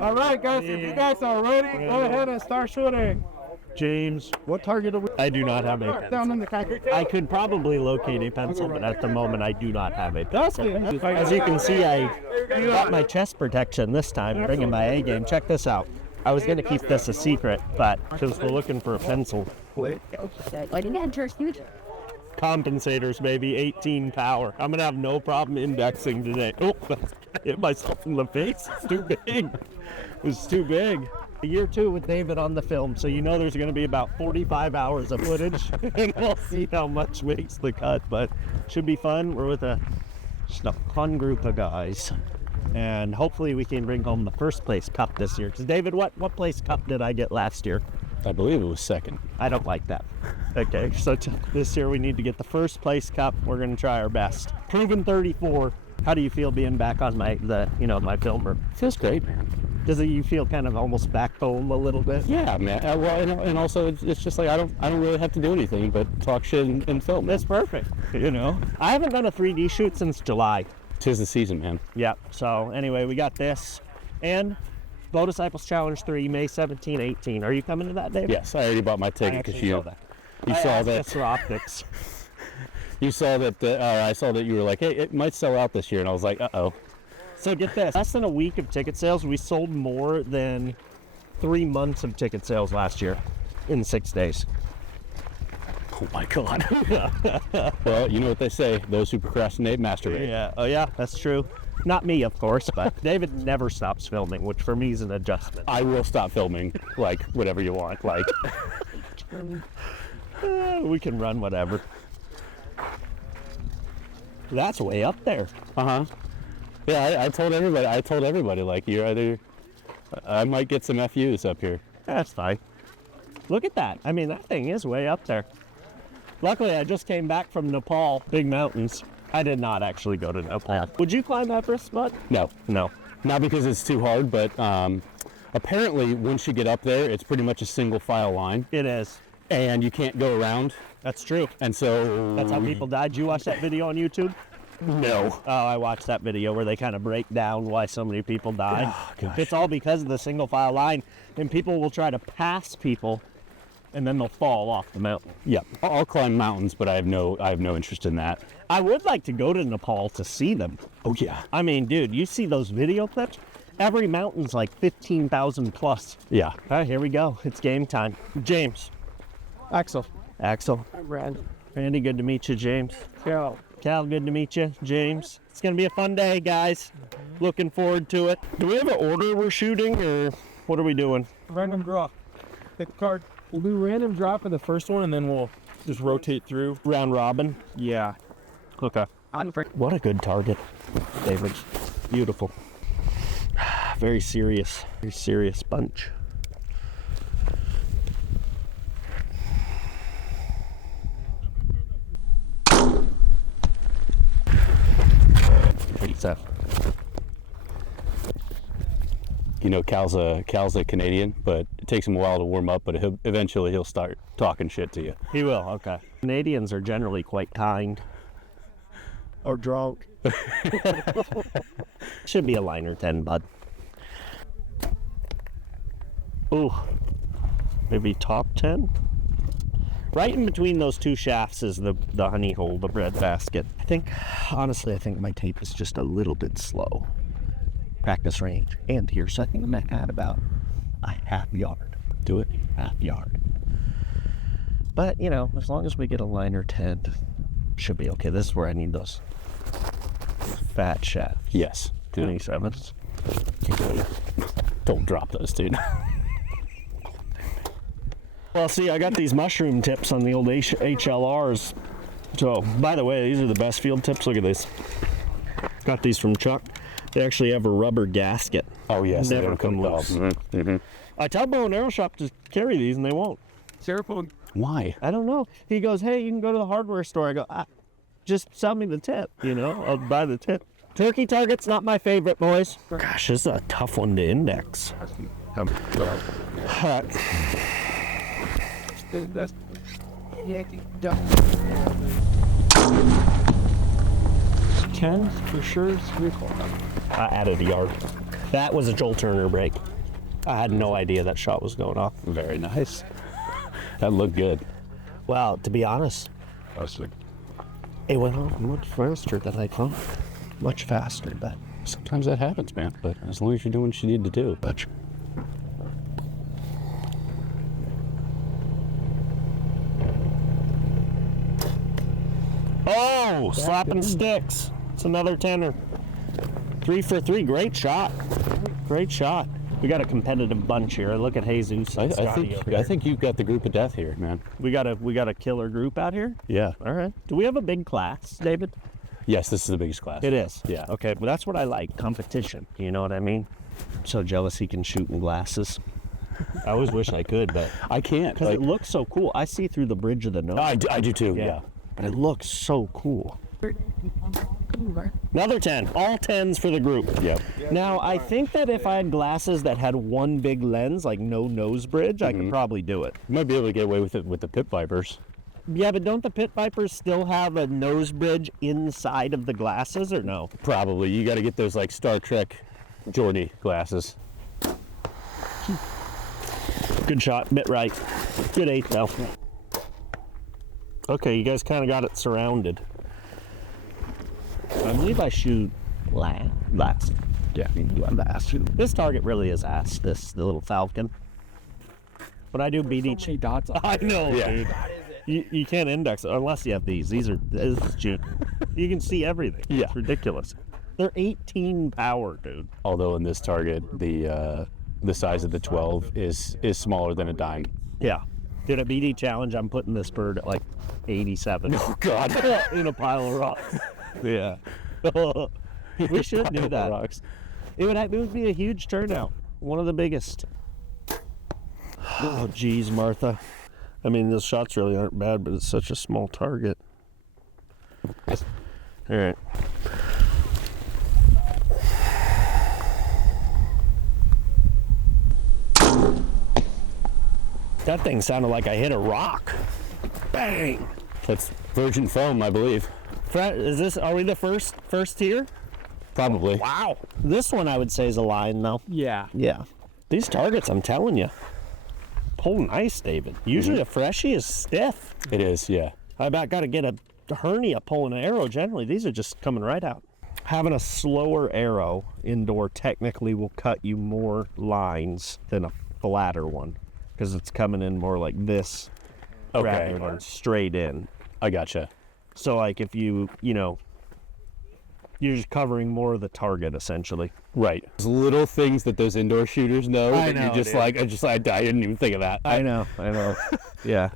All right, guys, if you guys are ready, go ahead and start shooting. James, what target are we? I do not have a pencil. Down in the khaki. I could probably locate a pencil, but at the moment I do not have a pencil. As you can see, I got my chest protection this time, bringing my A game. Check this out. I was going to keep this a secret, but because we're looking for a pencil. Compensators, baby, 18 power. I'm going to have no problem indexing today. Oh, I hit myself in the face. It's too big. It was too big. Year 2 with David on the film, so you know there's going to be about 45 hours of footage, and we'll see how much makes the cut, but should be fun. We're with just a fun group of guys, and hopefully we can bring home the first place cup this year. Because David, what place cup did I get last year? I believe it was second. I don't like that. Okay, so this year we need to get the first place cup. We're going to try our best. Proven 34. How do you feel being back on my filmer? Feels great, man. Does you feel kind of almost back home a little bit? Yeah, man. Well, and also it's just like I don't really have to do anything but talk shit and film. That's perfect. I haven't done a 3D shoot since July. 'Tis the season, man. Yeah. So anyway, we got this and Bow Disciples Challenge 3, May 17, 18. Are you coming to that, Dave? Yes, I already bought my ticket because you saw that. For optics. You saw that. I saw that you were like, hey, it might sell out this year, and I was like, uh-oh. So get this, less than a week of ticket sales, we sold more than 3 months of ticket sales last year in 6 days. Oh my God. Well, you know what they say, those who procrastinate masturbate. Yeah, oh yeah, that's true. Not me, of course, but David never stops filming, which for me is an adjustment. I will stop filming, like, whatever you want, like. We can run whatever. That's way up there. Uh-huh. Yeah, I told everybody, like, I might get some FUs up here. That's fine. Look at that. I mean, that thing is way up there. Luckily, I just came back from Nepal, big mountains. I did not actually go to Nepal. Would you climb Everest, bud? No. No. Not because it's too hard, but apparently once you get up there, it's pretty much a single file line. It is. And you can't go around. That's true. And so... That's how people died. Did you watch that video on YouTube? No. Oh, I watched that video where they kind of break down why so many people die. Oh, gosh. It's all because of the single file line, and people will try to pass people, and then they'll fall off the mountain. Yeah, I'll climb mountains, but I have no interest in that. I would like to go to Nepal to see them. Oh yeah. I mean, dude, you see those video clips? Every mountain's like 15,000 plus. Yeah. All right, here we go. It's game time. James. Axel. Axel. I'm Randy. Randy, good to meet you, James. Cal. Cal, good to meet you. James. It's going to be a fun day, guys. Looking forward to it. Do we have an order we're shooting, or what are we doing? Random draw. Pick a card. We'll do random draw for the first one, and then we'll just rotate through. Round robin? Yeah. Okay. What a good target, David. Beautiful. Very serious bunch. So, you know, Cal's a Canadian, but it takes him a while to warm up, but eventually he'll start talking shit to you. He will, okay. Canadians are generally quite kind. Or drunk. Should be a liner 10, bud. Ooh, maybe top 10? Right in between those two shafts is the honey hole, the bread basket. Honestly, I think my tape is just a little bit slow. Practice range and here, so I think I'm at about a half yard. Do it. Half yard. But, you know, as long as we get a liner 10, should be okay. This is where I need those fat shafts. Yes. 27s. Don't drop those, dude. Well, see, I got these mushroom tips on the old HLRs. So, by the way, these are the best field tips. Look at this. Got these from Chuck. They actually have a rubber gasket. Oh, yes. Never come loose. Mm-hmm. I tell Bow and Arrow Shop to carry these, and they won't. Sarapone. Why? I don't know. He goes, hey, you can go to the hardware store. I go, just sell me the tip, you know? I'll buy the tip. Turkey target's not my favorite, boys. Gosh, this is a tough one to index. Hot. 10 for sure. I added a yard. That was a Joel Turner break. I had no idea that shot was going off. Very nice. That looked good. Well, to be honest, That's like, it went off much faster than I thought. Much faster, but sometimes that happens, man. But as long as you're doing what you need to do. But oh, slapping sticks. It's another tenner. 3 for 3. Great shot. Great shot. We got a competitive bunch here. Look at Jesus. And Scotty over here. I think you've got the group of death here, man. We got a killer group out here. Yeah. All right. Do we have a big class, David? Yes, this is the biggest class. It is. Yeah. Okay. Well, that's what I like. Competition. You know what I mean? I'm so jealous he can shoot in glasses. I always wish I could, but I can't. because it looks so cool. I see through the bridge of the nose. I do too. Yeah. But it looks so cool. Another 10. All 10s for the group. Yep. Now, I think that if I had glasses that had one big lens, like no nose bridge, I could probably do it. You might be able to get away with it with the pit vipers. Yeah, but don't the pit vipers still have a nose bridge inside of the glasses, or no? Probably. You got to get those like Star Trek Jordy glasses. Good shot. Bit right. Good 8, though. Okay, you guys kind of got it surrounded. I believe I shoot last. Yeah. This target really is ass, the little falcon. When I do BD... So many dots on I know, Yeah. dude. You can't index it unless you have these. This is June. You can see everything. Yeah. It's ridiculous. They're 18 power, dude. Although in this target, the size of the 12 is smaller than a dime. Yeah. Did a BD challenge, I'm putting this bird at like 87. Oh God. In a pile of rocks. Yeah. We should do that. Rocks. It would be a huge turnout. One of the biggest. Oh, geez, Martha. I mean, those shots really aren't bad, but it's such a small target. All right. That thing sounded like I hit a rock. Bang! That's virgin foam, I believe. Are we the first tier? Probably. Wow. This one I would say is a line, though. Yeah. Yeah. These targets, I'm telling you, pull nice, David. Usually a freshie is stiff. It is, yeah. I about got to get a hernia pulling an arrow. Generally, these are just coming right out. Having a slower arrow indoor technically will cut you more lines than a flatter one because it's coming in more like this rather than straight in. I gotcha. So, like, if you're just covering more of the target, essentially. Right. Those little things that those indoor shooters know. I that know, you're just dude. I didn't even think of that. I know. Yeah.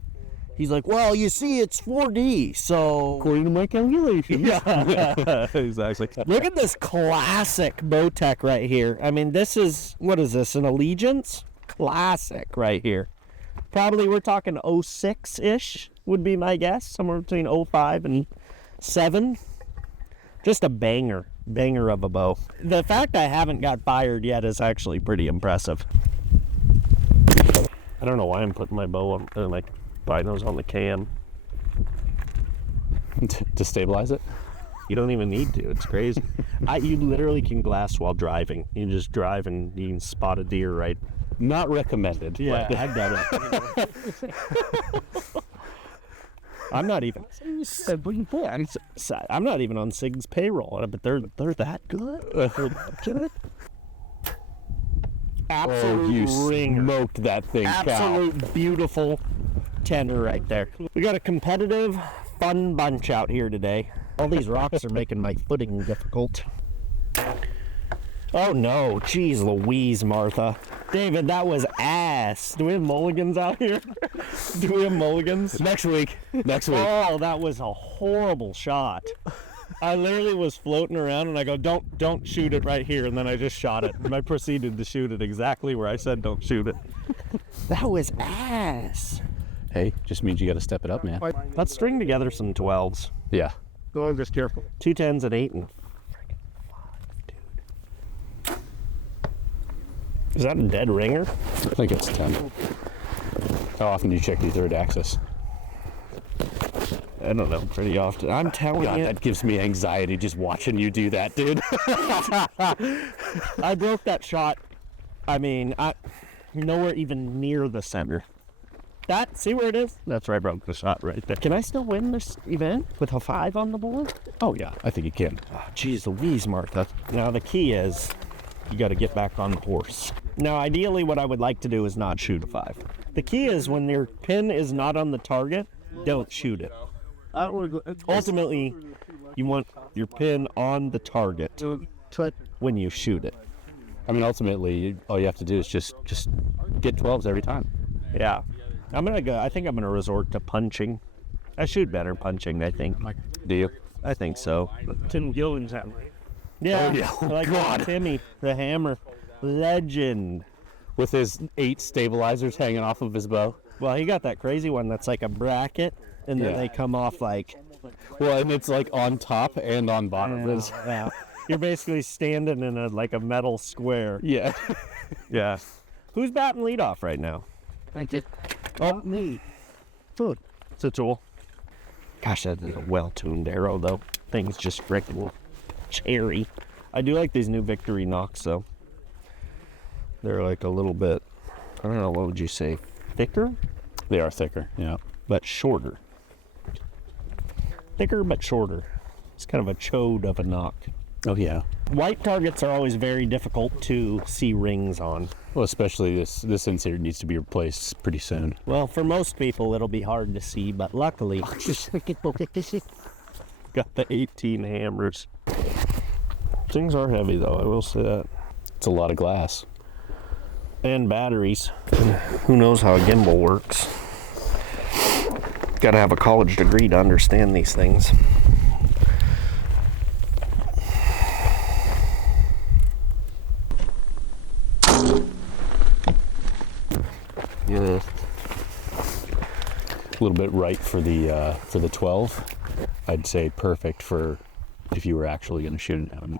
He's like, well, you see, it's 4D, so... According to my calculations. Yeah, exactly. Look at this classic Bowtech right here. I mean, this is, what is this, an Allegiance? Classic right here. Probably we're talking 06-ish would be my guess. Somewhere between 05 and 7. Just a banger of a bow. The fact I haven't got fired yet is actually pretty impressive. I don't know why I'm putting my bow on, my binos on the cam. To stabilize it? You don't even need to. It's crazy. You literally can glass while driving. You just drive and you can spot a deer right. Not recommended. Yeah, but- I've done it. I'm not even. I'm not even on SIG's payroll, but they're that good. They're that good. Absolute you ringer. smoked that thing, cow. Absolute beautiful tenor right there. We got a competitive, fun bunch out here today. All these rocks are making my footing difficult. Oh no, jeez Louise, Martha. David, that was ass. Do we have mulligans out here? Do we have mulligans? Next week. Oh, that was a horrible shot. I literally was floating around and I go, don't shoot it right here. And then I just shot it. And I proceeded to shoot it exactly where I said don't shoot it. That was ass. Hey, just means you got to step it up, man. Let's string together some 12s. Yeah. Go on, just careful. 2 10s and 8 and freaking 5, dude. Is that a dead ringer? I think it's 10. How often do you check your third axis? I don't know, pretty often. I'm telling God, you. that gives me anxiety just watching you do that, dude. I broke that shot I mean, nowhere even near the center. See where it is? That's where I broke the shot right there. Can I still win this event with a 5 on the board? Oh yeah, I think you can. Oh, geez Louise, Martha. Now the key is you got to get back on the horse. Now, ideally, what I would like to do is not shoot a 5. The key is when your pin is not on the target, don't shoot it. Ultimately, you want your pin on the target when you shoot it. I mean, ultimately, all you have to do is just get 12s every time. Yeah. I think I'm gonna resort to punching. I shoot better punching, I think. Do you? I think so. Tim Gillen's hat, right? Yeah. Oh, yeah. I like God. Timmy, the hammer. Legend. With his 8 stabilizers hanging off of his bow. Well, he got that crazy one that's like a bracket, and then Yeah. they come off like... Well, and it's like on top and on bottom. Yeah. You're basically standing in a metal square. Yeah. Yeah. Who's batting leadoff right now? I did. Oh, me. Good. It's a tool. Gosh, that is a well-tuned arrow, though. Thing's just freaking cherry. I do like these new Victory Knocks, though. They're like a little bit, I don't know, what would you say? Thicker, They are thicker, yeah. but shorter. Thicker, but shorter. It's kind of a chode of a knock. Oh yeah. White targets are always very difficult to see rings on. Well, especially this insert needs to be replaced pretty soon. Well, for most people, it'll be hard to see, but luckily, got the 18 hammers. Things are heavy, though, I will say that. It's a lot of glass. And batteries. Who knows how a gimbal works? Gotta have a college degree to understand these things. Yeah. A little bit right for the 12. I'd say perfect for if you were actually going to shoot it down.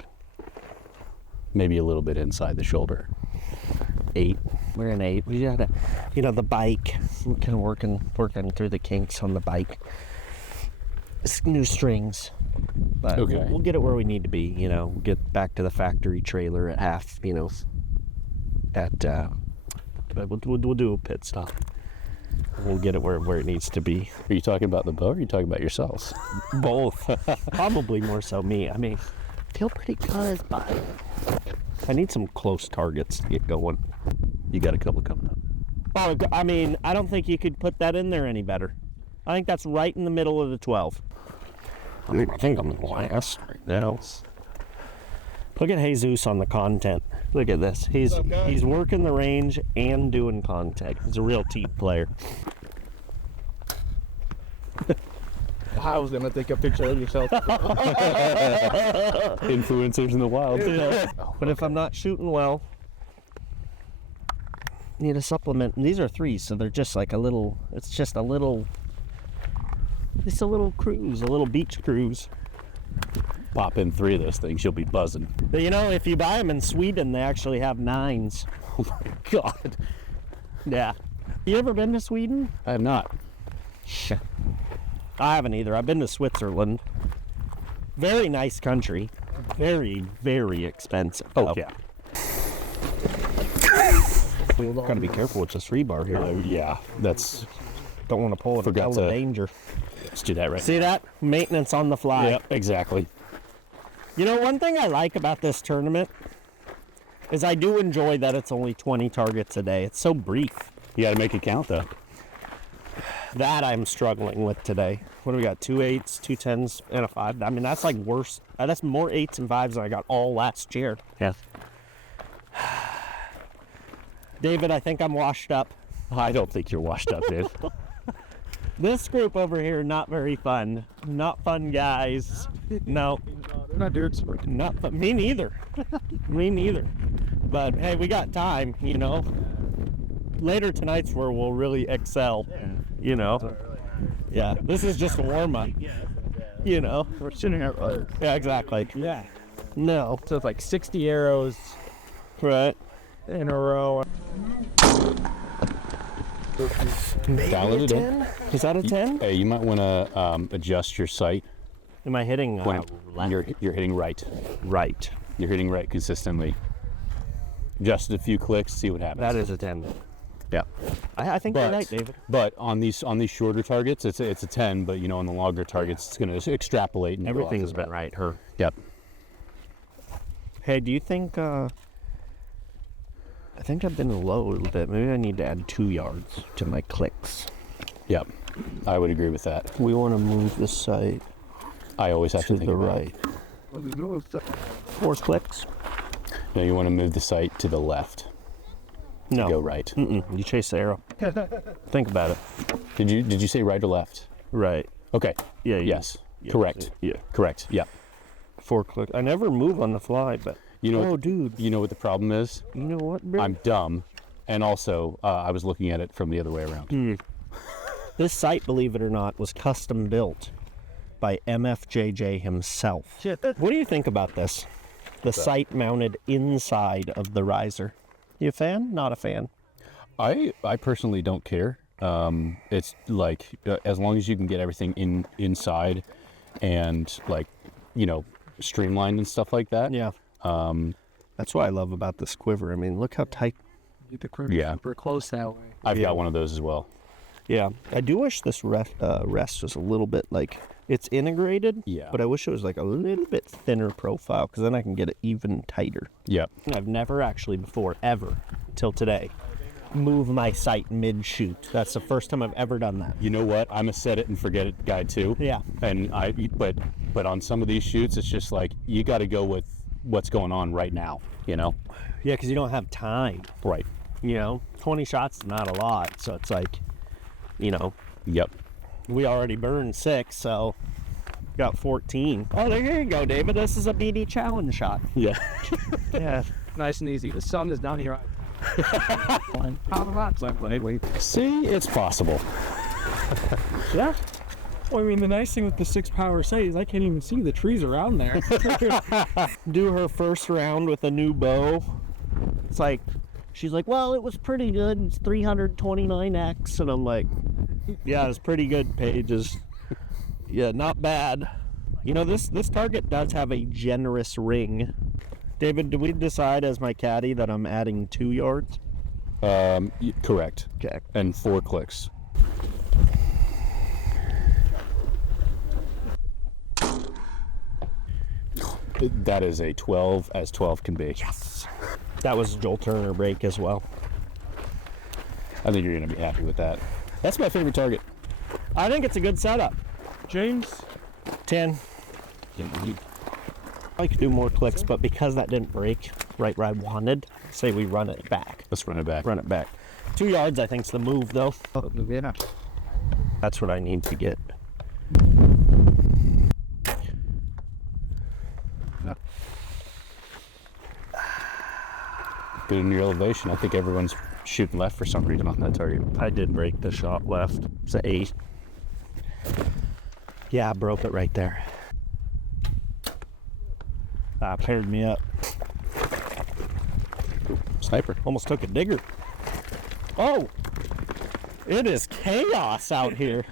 Maybe a little bit inside the shoulder. 8. We're an 8. We gotta, the bike. We're kind of working through the kinks on the bike. It's new strings, but Okay. we'll get it where we need to be. We'll get back to the factory trailer at half. But we'll do a pit stop. We'll get it where it needs to be. Are you talking about the bow or are you talking about yourselves? Both. Probably more so me. I mean, feel pretty good, but I need some close targets to get going. You got a couple coming up. Oh, I mean, I don't think you could put that in there any better. I think that's right in the middle of the 12. I mean, I think I'm the last right now. Look at Jesus on the content. Look at this. He's working the range and doing content. He's a real team player. I was gonna take a picture of yourself. Influencers in the wild. But if I'm not shooting well, need a supplement. And these are 3s, so they're just like a little. It's a little cruise, a little beach cruise. Pop in 3 of those things, you'll be buzzing. But if you buy them in Sweden, they actually have 9s. Oh my God. Yeah. You ever been to Sweden? I have not. I haven't either. I've been to Switzerland. Very nice country. Very, very expensive. Oh yeah. Gotta be careful with this rebar here. Yeah, that's. Don't want to pull it. Forgot Forgot to- danger. Let's do that right See that? Maintenance on the fly. Yep, exactly. One thing I like about this tournament is I do enjoy that it's only 20 targets a day. It's so brief. You got to make it count though. That I'm struggling with today. What do we got? 2 8s, 2 10s, and a 5. I mean, that's like worse. That's more 8s and 5s than I got all last year. Yeah. David, I think I'm washed up. I don't think you're washed up, dude. This group over here, not very fun. Not fun guys. No, We're not doing it. not fun. Me neither. Me neither. But hey, we got time, Later tonight's where we'll really excel, Yeah, this is just a warm-up, We're sitting at Yeah, exactly. yeah. No. So it's like 60 arrows Right. in a row. Dial it in. Is that a 10? Hey, you might want to adjust your sight Am I hitting when left? you're hitting right. Right. You're hitting right consistently. just a few clicks, see what happens. That is a 10. Yeah. I think you're right, David. But on these shorter targets, it's a 10. But on the longer targets, it's going to extrapolate. And Everything's been right. Her. Yep. Hey, do you think? I think I've been low a little bit. Maybe I need to add 2 yards to my clicks. Yep. I would agree with that. We want to move the sight I always have to to think the about right. 4 clicks. No, you want to move the sight to the left. No. Go right. You chase the arrow. Think about it. Did you say right or left? Right. Okay. Yeah. Yes. Correct. Yeah. Correct. Yep. 4 clicks. I never move on the fly, but Oh, dude. You know what the problem is? You know what, bro? I'm dumb, and also I was looking at it from the other way around. This sight, believe it or not, was custom built by MFJJ himself. Shit. What do you think about this? The sight mounted inside of the riser. You a fan? Not a fan. I personally don't care. It's like as long as you can get everything inside, and streamlined and stuff like that. Yeah. That's what I love about this quiver. I mean, look how tight. The quiver Yeah. super close that way. I've got one of those as well. Yeah. I do wish this rest was a little bit it's integrated. Yeah. But I wish it was a little bit thinner profile, because then I can get it even tighter. Yep. I've never actually before, ever, till today, move my sight mid-shoot. That's the first time I've ever done that. You know what? I'm a set it and forget it guy too. Yeah. And but on some of these shoots, it's just like you got to go with what's going on right now. Yeah, because you don't have time. Right. 20 shots is not a lot, so it's Yep. we already burned 6, so got 14. Oh, there you go, David. This is a BD challenge shot. Yeah. Yeah. Nice and easy. The sun is down here. Wait. See, it's possible. Yeah. Well, I mean, the nice thing with the 6-power sight is I can't even see the trees around there. Do her first round with a new bow. It's she's like, well, it was pretty good. It's 329X. And I'm like, yeah, it's pretty good, Pages. Yeah, not bad. This target does have a generous ring. David, did we decide as my caddy that I'm adding 2 yards? Correct. Okay. And 4 clicks. That is a 12 as 12 can be. Yes. That was Joel Turner break as well. I think you're going to be happy with that. That's my favorite target. I think it's a good setup. James? 10. I could do more clicks, but because that didn't break right where I wanted, say we run it back. Let's run it back. Run it back. 2 yards, I think's the move, though. Yeah. That's what I need to get. Good in your elevation. I think everyone's shooting left for some reason on that target. I did break the shot left. It's an 8. Yeah, I broke it right there. Paired me up. Sniper. Almost took a digger. Oh! It is chaos out here.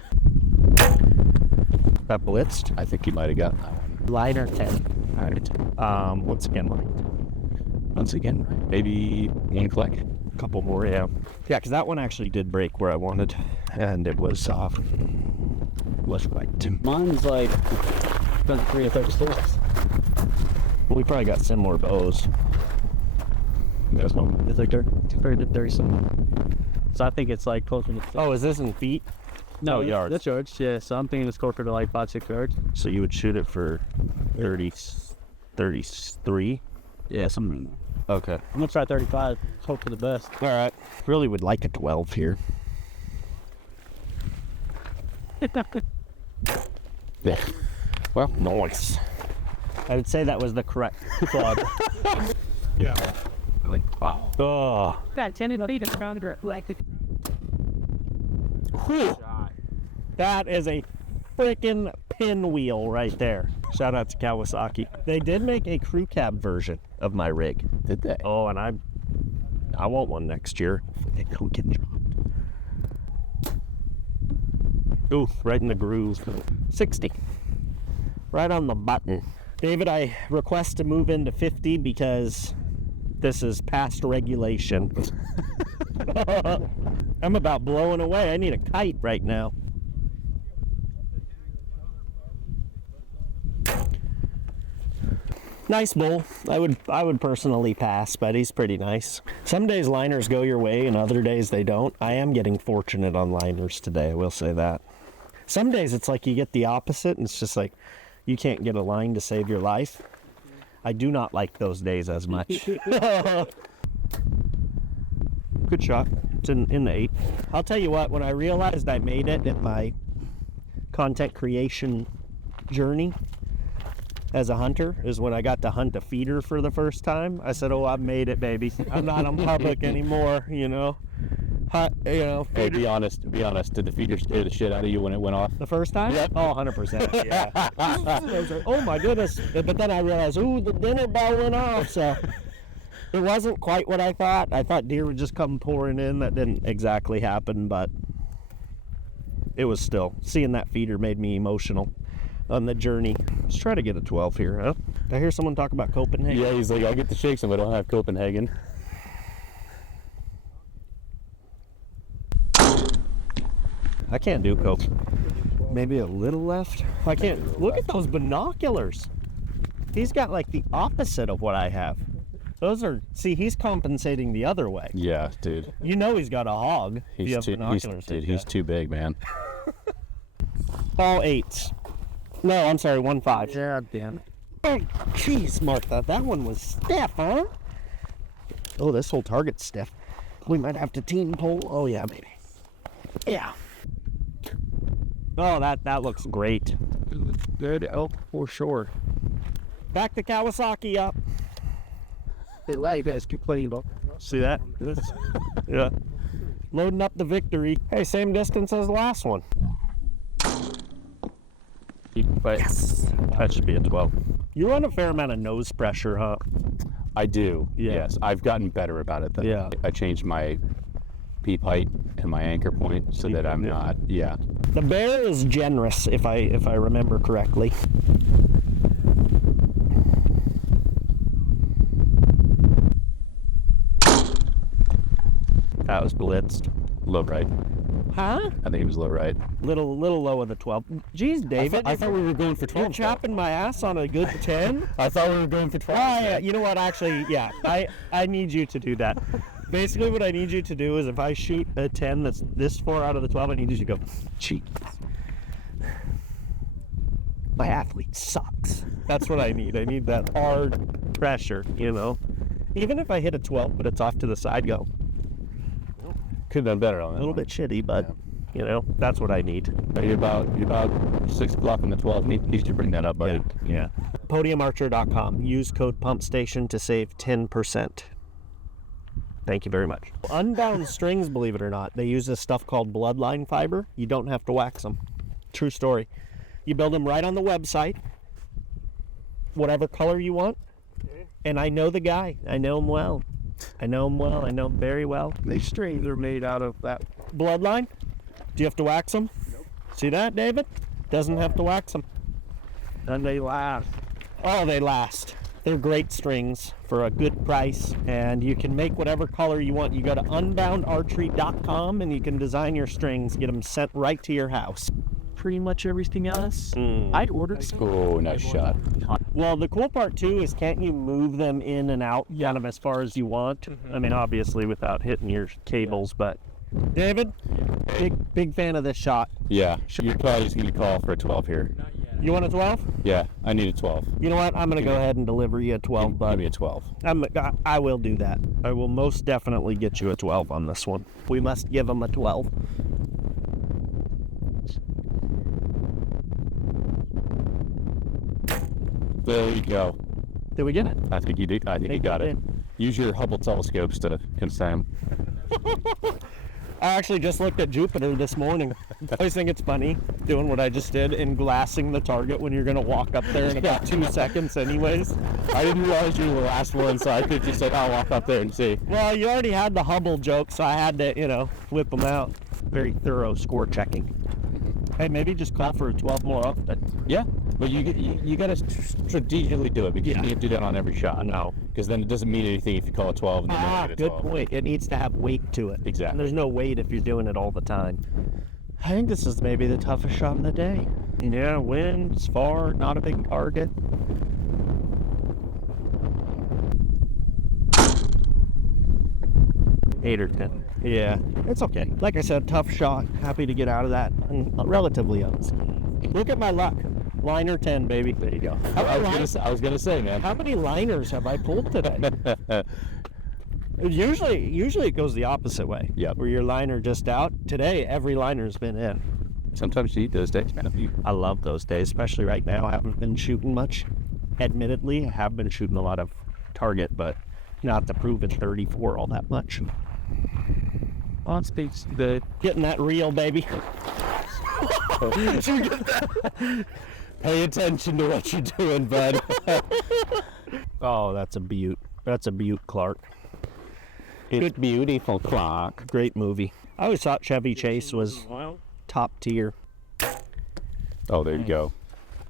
That blitzed. I think you might have gotten that one. Lighter 10. All right. Once again, Once again, maybe 1 click. a couple more, yeah. Yeah, because that one actually did break where I wanted, and it was right. Mine's like 3 or 36. We probably got similar bows. There's one. It's like 30 something. So I think it's like closer to. Oh, is this in feet? No, oh, yards. That's yards. Yeah, so I'm thinking it's closer to like 5-6 yards. So you would shoot it for 33? Yeah, something. Okay. I'm gonna try 35. Hope for the best. All right. Really would like a 12 here. Yeah. Well, nice. I would say that was the correct club. Yeah. Like, wow. Oh. That 10 feet is rounded like. Whew. That is a freaking pinwheel right there. Shout out to Kawasaki. They did make a crew cab version of my rig. Did they? Oh, and I want one next year. They don't get dropped. Ooh, right in the groove. 60. Right on the button. David, I request to move into 50 because This is past regulation. I'm about blowing away. I need a kite right now. Nice bull. I would personally pass, but he's pretty nice. Some days liners go your way and other days they don't. I am getting fortunate on liners today, I will say that. Some days it's like you get the opposite and it's just like you can't get a line to save your life. I do not like those days as much. Good shot. It's in the 8. I'll tell you what, when I realized I made it at my content creation journey as a hunter is when I got to hunt a feeder for the first time. I said, oh, I've made it, baby. I'm not on public anymore, you know. Hey, be honest. Did the feeder scare the shit out of you when it went off? The first time? Yep. Oh, 100%. Yeah. I was like, oh my goodness. But then I realized, ooh, the dinner bell went off. So it wasn't quite what I thought. I thought deer would just come pouring in. That didn't exactly happen, but it was still. Seeing that feeder made me emotional on the journey. Let's try to get a 12 here, huh? Did I hear someone talk about Copenhagen? Yeah, he's like, I'll get the shakes if I don't have Copenhagen. I can't do Cope. Maybe a little left. I can't. Look at those binoculars. He's got like the opposite of what I have. Those are, see, he's compensating the other way. Yeah, dude. You know he's got a hog. If you have binoculars. He's too big, man. All 8s. No, I'm sorry, 1.5. Yeah, damn. Oh, jeez, Martha, that one was stiff, huh? Oh, this whole target's stiff. We might have to team pole. Oh yeah, baby. Yeah. Oh, that looks great. Good elk for sure. Back to Kawasaki up. They like us keep playing elk. See that? Yeah. Loading up the victory. Hey, same distance as the last one. But yes, that should be a 12. You run a fair amount of nose pressure, huh? I do. Yeah. Yes, I've gotten better about it. Yeah. I changed my peep height and my anchor point so that I'm not. Yeah. The bear is generous, if I remember correctly. That was blitzed. Low right. Huh? I think it was low right. Little low of the 12. Jeez, David. I thought we were going for 12. You're chopping my ass on a good 10? I thought we were going for 12. Oh, yeah. You know what? Actually, yeah. I need you to do that. Basically, what I need you to do is if I shoot a 10 that's this far out of the 12, I need you to go, cheat. My athlete sucks. That's what I need. I need that hard pressure, you know? Even if I hit a 12, but it's off to the side, go. Could have done better on that. A little bit shitty, but, you know, that's what I need. You're about 6 o'clock on the 12th. You should bring that up, buddy. Yeah. Podiumarcher.com. Use code PUMPSTATION to save 10%. Thank you very much. Unbound strings, believe it or not, they use this stuff called bloodline fiber. You don't have to wax them. True story. You build them right on the website, whatever color you want. And I know the guy. I know him well. I know him well. I know him very well. These strings are made out of that. Bloodline? Do you have to wax them? Nope. See that, David? Doesn't have to wax them. And they last. Oh, they last. They're great strings for a good price, and you can make whatever color you want. You go to unboundarchery.com and you can design your strings, get them sent right to your house. Pretty much everything else. I'd ordered some. Oh, nice shot. Well, the cool part too is can't you move them in and out kind of as far as you want? I mean, obviously without hitting your cables, but David, big fan of this shot. Yeah. You're probably just going to call for a 12 here. You want a 12? Yeah, I need a 12. You know what? I'm going to go ahead and deliver you a 12, bud. Give me a 12. I will do that. I will most definitely get you a 12 on this one. We must give him a 12. There you go. Did we get it? I think you did. I think you got it. Use your Hubble telescopes to confirm. I actually just looked at Jupiter this morning. I always think it's funny doing what I just did and glassing the target when you're going to walk up there in about 2 seconds anyways. I didn't realize you were the last one, so I could just say, I'll walk up there and see. Well, you already had the Hubble joke, so I had to, whip them out. Very thorough score checking. Hey, maybe just call for a 12 more up. Yeah. But you got to strategically do it because you can't do that on every shot. No. Because then it doesn't mean anything if you call it 12 and then you get a Good 12. point. It needs to have weight to it. Exactly. And there's no weight if you're doing it all the time. I think this is maybe the toughest shot of the day. Yeah, wind, it's far, not a big target. Eight or 10. Yeah, it's okay. Like I said, tough shot. Happy to get out of that. And relatively unscathed. Look at my luck. Liner 10, baby. There you go. How I was gonna say, man. How many liners have I pulled today? Usually it goes the opposite way. Yep. Where your liner just out. Today, every liner's been in. Sometimes you eat those days, man. I love those days, especially right now. I haven't been shooting much. Admittedly, I have been shooting a lot of target, but not the Proven 34 all that much. On speaks the Getting that reel, baby. Did you get that? Pay attention to what you're doing, bud. Oh, that's a beaut. That's a beaut, Clark. It's beautiful, Clark. Great movie. I always thought Chevy Chase was top tier. Oh, there you go.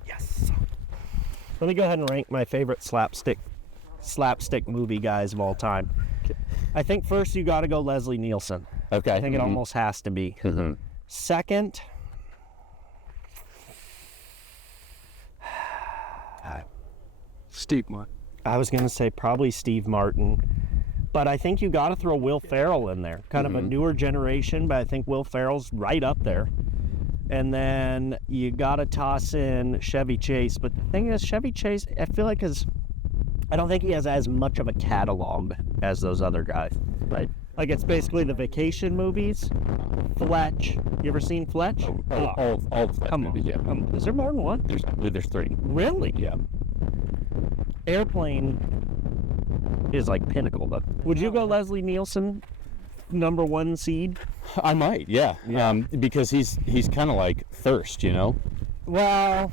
Yes. Let me go ahead and rank my favorite slapstick movie guys of all time. I think first you got to go Leslie Nielsen. Okay. I think it almost has to be. Mm-hmm. Second, Steve Martin. I was going to say probably Steve Martin, but I think you got to throw Will Ferrell in there. Kind of a newer generation, but I think Will Ferrell's right up there. And then you got to toss in Chevy Chase. But the thing is, Chevy Chase, I feel like I don't think he has as much of a catalog as those other guys. Right. Like, it's basically the vacation movies. Fletch. You ever seen Fletch? All of that. Come on. Yeah. Is there more than one? There's 3. Really? Yeah. Airplane is like pinnacle, though. Would you go Leslie Nielsen, number 1 seed? I might, yeah. Because he's kind of like Thirst, you know? Well,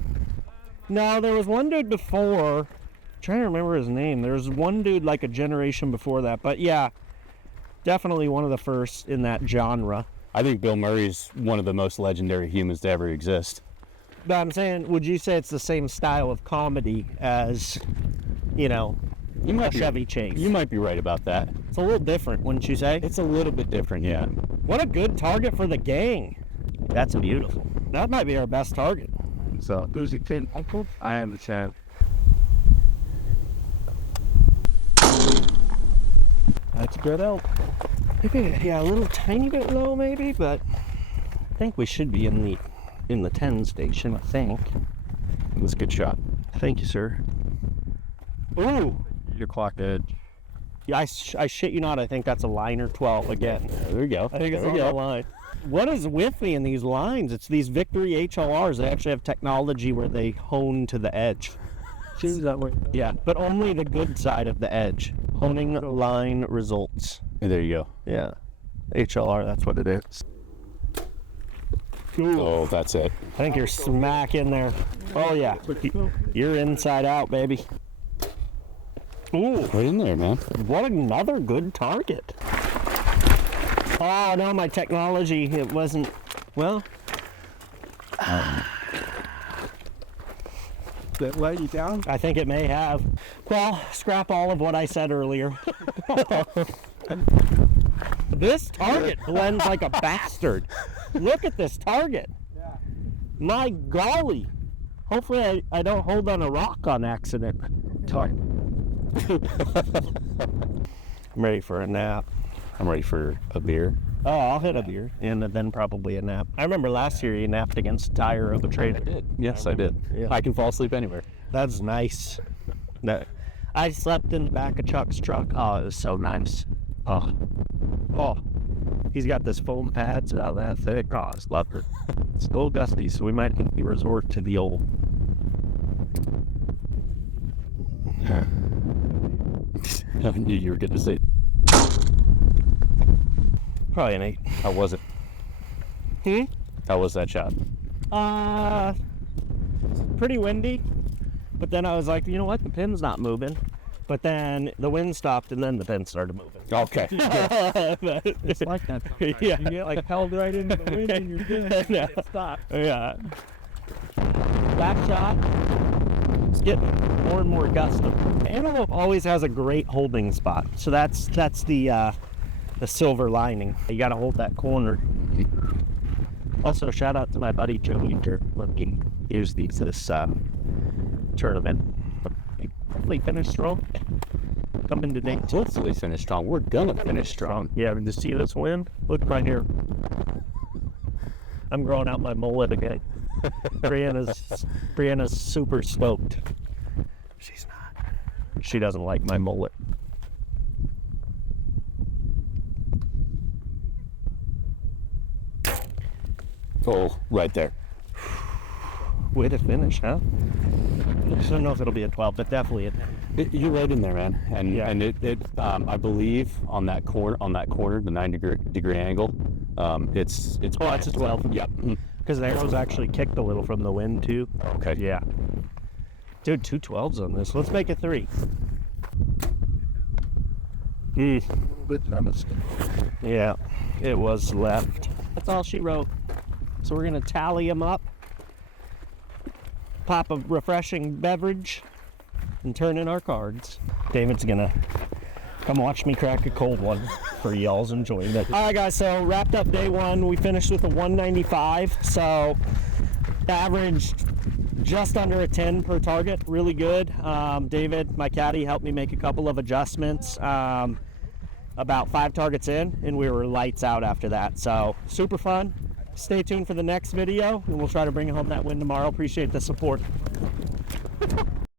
no, there was one dude before. I'm trying to remember his name. There was one dude like a generation before that. But yeah, definitely one of the first in that genre. I think Bill Murray's one of the most legendary humans to ever exist. But I'm saying, would you say it's the same style of comedy as, you know, You might be, Chevy Chase? You might be right about that. It's a little different, wouldn't you say? It's a little bit different, yeah. What a good target for the gang. That's beautiful. That might be our best target. So there's a pin. I am the champ. That's a good elk. Yeah, a little tiny bit low maybe, but I think we should be in the 10 station, I think. It was a good shot. Thank you, sir. Ooh! Your clock edge. Yeah, I shit you not, I think that's a liner 12 again. There you go. I think it's on the line. What is with me in these lines? It's these Victory HLRs. They actually have technology where they hone to the edge. Seems that way. Yeah, but only the good side of the edge. Honing line results. There you go. Yeah. HLR, that's what it is. Oh, that's it. I think you're smack in there. Oh, yeah. You're inside out, baby. Ooh, Right in there, man. what another good target. Oh, no, my technology, it wasn't, well, That let you down? I think it may have. Well, scrap all of what I said earlier. This target blends like a bastard. Look at this target. My golly. Hopefully I don't hold on a rock on accident. I'm ready for a nap. I'm ready for a beer. Oh, I'll hit a beer and then probably a nap. I remember last year you napped against the tire of a trailer. Yes, I did. Yeah. I can fall asleep anywhere. That's nice. I slept in the back of Chuck's truck. Oh, it was so nice. Oh. He's got this foam pads out that thick. Oh, it's lovely. It's a little gusty, so we might resort to the old. I knew you were going to say. Probably an 8. How was it? How was that shot? Pretty windy. But then I was like, you know what? The pin's not moving. But then the wind stopped and then the pin started moving. Okay. It's like that. Yeah. You get like held right into the wind and you're good. No. Stop. Yeah. Back shot. it's getting more and more gusty. Antelope always has a great holding spot, so that's the silver lining. You got to hold that corner. Also, shout out to my buddy Joey for letting me use these this tournament. Hopefully finish strong. Coming to day 2. Hopefully finish strong. We're gonna finish strong. Yeah, and to see this wind, look right here. I'm growing out my mullet again. Brianna's super stoked. She's not. She doesn't like my mullet. Oh, right there. Way to finish, huh? I don't know if it'll be a 12, but definitely You're right in there, man. And Yeah. and it I believe on that corner, the 90-degree angle, it's it's a 12. Yeah. Because the arrows actually kicked a little from the wind too. Okay. Yeah. Dude, 2 12s on this. Let's make it 3. Yeah, it was left. That's all she wrote. So we're gonna tally them up, pop a refreshing beverage, and turn in our cards. David's gonna come watch me crack a cold one for y'all's enjoyment. All right, guys, so wrapped up day 1. We finished with a 195, so averaged just under a 10 per target. Really good. David, my caddy, helped me make a couple of adjustments. About 5 targets in, and we were lights out after that. So super fun. Stay tuned for the next video, and we'll try to bring home that win tomorrow. Appreciate the support.